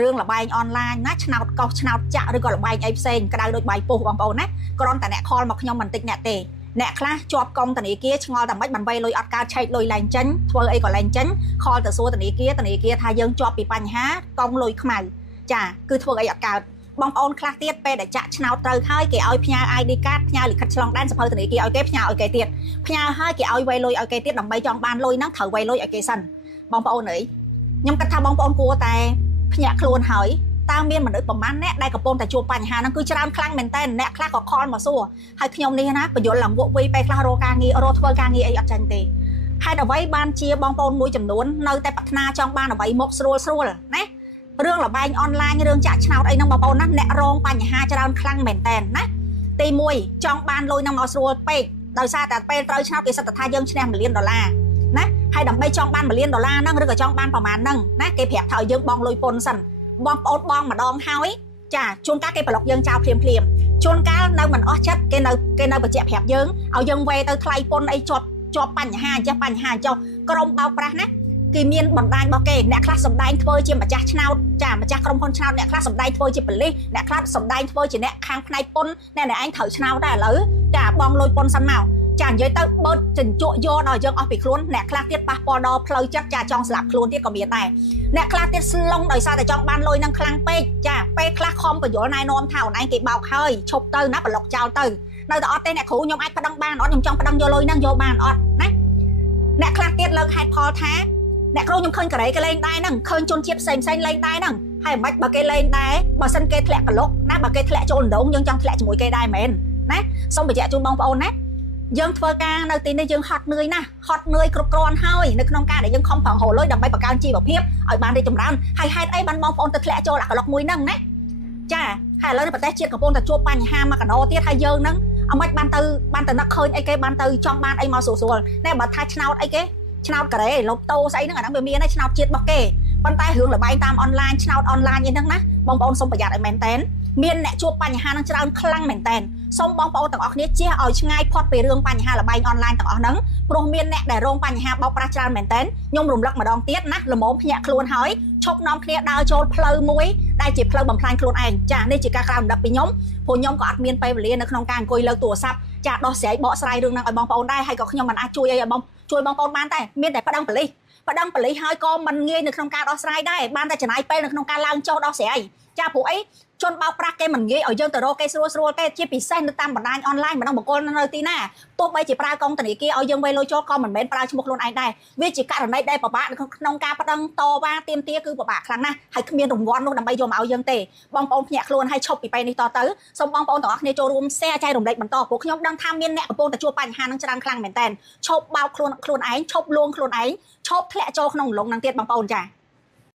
រឿងលបាយអនឡាញណាឆ្នោតកោះឆ្នោតចាក់ឬក៏លបាយអីផ្សេងក្តៅដូចបាយពុះបងប្អូនណាគ្រាន់តែអ្នកខលមកខ្ញុំបន្តិចអ្នកទេអ្នកខ្លះជាប់កុំធនាគារឆ្ងល់តែមិនបានវៃលុយអត់កើតឆែកលុយឡើងចេញធ្វើអីក៏ឡើងចេញខលទៅសួរធនាគារថាយើងជាប់ពីបញ្ហាកង់លុយខ្មៅចាគឺធ្វើអីអត់កើតបងប្អូនខ្លះទៀតពេលដែលចាក់ឆ្នោតត្រូវហើយគេឲ្យផ្ញើ ID card ផ្ញើលិខិតឆ្លងដែនសភៅធនាគារឲ្យគេផ្ញើឲ្យគេទៀតផ្ញើឲ្យគេឲ្យវៃលុយឲ្យគេទៀតដើម្បីចង់បានលុយហ្នឹងត្រូវវៃលុយឲ្យគេសិនបងប្អូនអើយខ្ញុំគិតថាបងប្អូនគួរតែភ្ញាក់ខ្លួនហើយតើមានមនុស្សប្រមាណអ្នកដែលកំពុងតែជួបបញ្ហាហ្នឹងគឺច្រើនខ្លាំងមែនតើអ្នកខ្លះក៏ខលមកសួរហើយខ្ញុំនេះណាបញ្យល់ឡើងវក់វៃពេលខ្លះរកការងាររកធ្វើការងារអីអត់ចាញ់ទេហេតុអ្វីបានជាបងប្អូនមួយចំនួននៅតែប្រាថ្នាចង់បានអ្វីមកស្រួលណារឿងលបែងអនឡាញរឿងចាក់ឆ្នោតអីហ្នឹងបងប្អូនណាអ្នករងបញ្ហាច្រើនខ្លាំងមែនតើណាទី1ចង់បានលុយហ្នឹងមកស្រួលពេកដោយសារតែពេលត្រូវឆ្នោតគេសិតថាយើងឈ្នះ$1 លានណាហើយដើម្បីចង់បាន$1 លានហ្នឹងឬក៏ចង់បានប្រមាណហ្នឹងណាគេប្រាប់ថាឲ្យយើងបង់លុយពន្ធសិនបងប្អូនបងម្ដងហើយចាជួនកាលគេប្លុកយើងចោលភ្លាមជួនកាលនៅមិនអស់ចិត្តគេនៅបញ្ជាក់ប្រាប់យើងឲ្យយើងវេទៅថ្លៃពន្ធអីជាប់បញ្ហាចេះបញ្ហាចុះក្រុមបោកប្រាស់ណាគេមានបណ្ដាញរបស់គេអ្នកខ្លះសម្ដែងធ្វើជាម្ចាស់ឆ្នោតចាម្ចាស់ក្រុមហ៊ុនឆ្នោតអ្នកខ្លះសម្ដែងធ្វើជាប៉ូលីសអ្នកខ្លះសម្ដែងធ្វើជាអ្នកខាងផ្នែកពន្ធអ្នកឯងត្រូវឆ្នោតដែរឥឡូវចាបងលុយពន្ធសិនមកចានិយាយទៅបើចិញ្ចក់យកដល់យើងអស់ពីខ្លួនអ្នកខ្លះទៀតប៉ះពាល់ដល់ផ្លូវចិត្តចាចង់ស្លាប់ខ្លួនទៀតក៏មានដែរអ្នកខ្លះទៀតស្លងដោយសារតែចង់បានលុយនឹងខ្លាំងពេកចាពេលខ្លះខំបញ្យល់ណែនាំថាអូនឯងគេបោកហើយឈប់ទៅណាប្លុកចោលទៅនៅតែអត់ទេអ្នកគ្រូខ្ញុំអាចប្តឹងបានអត់ខ្ញុំចង់ប្តឹងយកលុយហ្នឹងយកបានអត់ណាអ្នកខ្លះទៀតលើកហេតុផលថាអ្នកគ្រូខ្ញុំឃើញកូរ៉េគេលេងដែរហ្នឹងឃើញជនជាតិផ្សេងលេងដែរហ្នឹងហើយមិនបើគេលេងដែរបើសិនគេធ្លាក់ប្លុកណាបើគេធ្លាក់ចូលដងយើងចង់ធ្លាក់ជាមួយគេដែរមែនណាសូមបញ្ជាក់ជូនបងប្អូនណាយើងធ្វើការនៅទីនេះយើងហត់នឿយណាស់ហត់នឿយគ្រប់គ្រាន់ហើយនៅក្នុងការដែលយើងខំប្រឹងរកលុយដើម្បីបង្កើនជីវភាពឲ្យបានរីកចម្រើនហើយហេតុអីបានបងប្អូនទៅធ្លាក់ចូលអាក្លុកមួយហ្នឹងណាចាហើយឥឡូវប្រទេសជាតិកំពុងតែជួបបញ្ហាមកកណោទៀតហើយយើងហ្នឹងអមិនបានទៅនឹកឃើញអីគេបានទៅចង់បានអីមកស្រួលណែបើថាឆ្នោតអីគេឆ្នោតកូរ៉េលុបតូស្អីហ្នឹងអាហ្នឹងវាមានហើយឆ្នោតជាតិរបស់គេប៉ុន្តែរឿងលបែងតាមអនឡាញឆ្នោតអនឡាញអីហ្នឹងណាបងប្អូនសូមប្រយ័ត្នឲ្យមែនតែនមានអ្នកជួបបញ្ហានឹងច្រើនខ្លាំងមែនតែនសូមបងប្អូនទាំងអស់គ្នាជៀសឲ្យឆ្ងាយផុតពីរឿងបញ្ហាលបែងអនឡាញទាំងអស់ហ្នឹងព្រោះមានអ្នកដែលរងបញ្ហាបោកប្រាស់ច្រើនមែនតែនខ្ញុំរំលឹកម្ដងទៀតណាល្មមភ្ញាក់ខ្លួនហើយឈប់នាំគ្នាដើរចូលផ្លូវមួយដែលជាផ្លូវបំផ្លាញខ្លួនឯងចានេះជាការក្រៅរំលឹកពីខ្ញុំព្រោះខ្ញុំក៏អត់មានពេលវេលានៅក្នុងការអង្គុយលើទូរស័ព្ទចាដោះស្រាយបកស្រាយរឿងហ្នឹងឲ្យបងប្អូនដែរហើយក៏ខ្ញុំមិនអាចជួយអីឲ្យជួយបងប្អូនបានតែមានតែប្តឹងប៉ូលីសហើយក៏មិនងាយនៅក្នុងការដោះស្រាយដែរបានតែចំណាយពេលនៅក្នុងការឡើងចុះដោះស្រាយចាព្រោះអីជនបោកប្រាស់គេមិនងាយឲ្យយើងទៅរកគេស្រួលទេជាពិសេសនៅតាមបណ្ដាញអនឡាញមិនដឹងបកគលនៅទីណាទោះបីជាប្រើកងធនាគារឲ្យយើងវេលុយចូលក៏មិនមែនប្រើឈ្មោះខ្លួនឯងដែរវាជាករណីដែលពិបាកនៅក្នុងការប្តឹងតវ៉ាទាមទារគឺពិបាកខ្លាំងណាស់ហើយគ្មានរង្វាន់នោះដើម្បីយកមកឲ្យយើងទេបងប្អូនភ្ញាក់ខ្លួនហើយឈប់ពីពេលនេះតទៅសូមបងប្អូនទាំងអស់គ្នាចូលរួម share ចែករំលែកបន្តព្រោះខ្ញុំដឹងថាមានអ្នកកំពុងតែជួបបញ្ហានឹងច្រើនខ្លាំងមែនតើឈប់បោកខ្លួនឯងឈប់លួងខ្លួនឯងឈប់ធ្លាក់ចូលក្នុងលំនឹងទៀតបងប្អូនចា